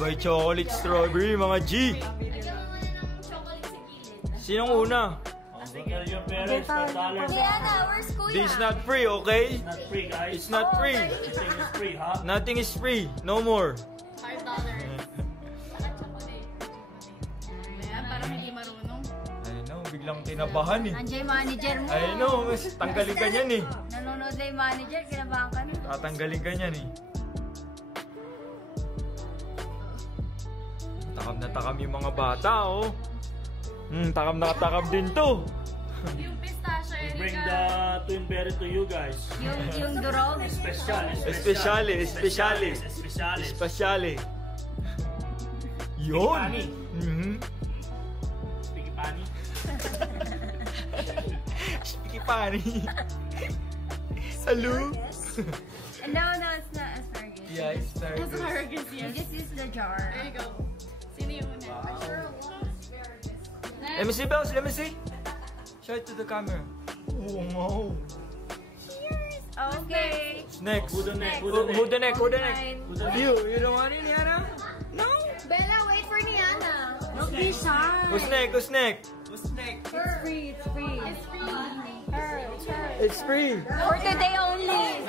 Sabay chocolate strawberry, mga G. Sinong una? Tell your parents $5. Diana, where's Kuya? This is not free, okay? It's not free, guys. It's not free. Everything is free, huh? Nothing is free. No more. $5. Saka chocolate. Ayan, parang hindi marunong. I know, biglang kinabahan eh. Andiyan yung manager mo. I know, mas tanggalin ka niyan eh. Nanonood na yung manager, kinabahan ka na. Tatanggalin ka niyan eh. Takam na takam yung mga bata, oh. Takam na takam din to. Yung pistachio, Bring Erika. the twin berry to you guys. Yung durog. Especially. Yun. Sticky pani. Sticky pani. Hello. No, it's not asparagus. Yeah, it's very good. Asparagus, yes. This is the jar. There you go. Sino yung una? Let me see, Bells. Let me see. Show it to the camera. Oh, no. Cheers. Okay. Next. Who the neck? Who the neck? Mine. You don't want it, Niana? No. Bella, wait for Niana. Don't be shy. Who's neck? It's free. It's free. It's free. It's free. For today only.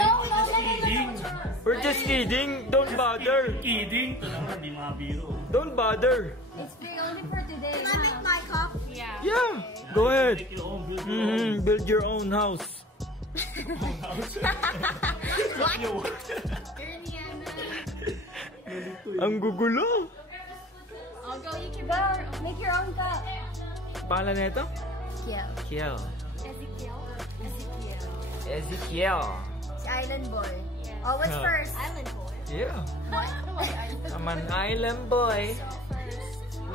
Kidding. We're just kidding. Don't bother. Kidding. Ito naman, di mabiro. Don't bother. It's free only for today. Can I make my cup? Yeah. Yeah. Go ahead. Make your own, build your own. Build your own house. What? You're Niana. Ang gugulo. I'll go, you can Go. Make your own cup. Pangalan na ito? Kiel. Kiel. Ezekiel. Ezekiel. Si Island Boy. Always Huh. first. Island Boy. Yeah. What? I'm an island boy.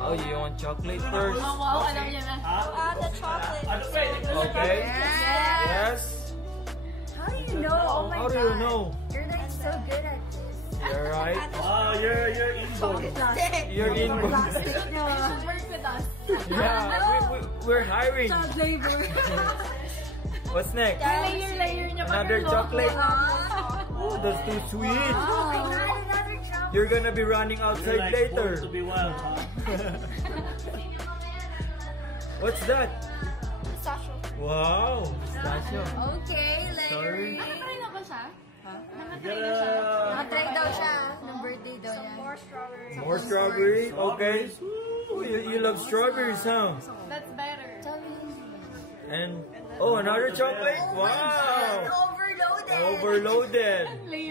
Oh, you want chocolate first? Oh, wow, alam niya na. The chocolate. Ano pa eh? Okay. Yes. Yes. How do you know? Oh my How god. do you know? You're like so good at this. You're right. Wow, you're inborn. You're in. Plastic no. Work with us. Yeah, we're hiring. Flavor. What's next? Layer niya pa. Another chocolate? Oh. Oh, that's too sweet. Another chocolate. You're gonna be running You're outside like born later. to be wild, huh? What's that? Wow, pistachio. Okay, Sorry. layer. Nakatry na ba siya? Gotta... Nakatry daw siya. Ng birthday daw niya. More strawberry? Okay. Ooh, you love strawberries, huh? That's better. And oh, another chocolate? Wow! Overloaded. Overloaded. Layer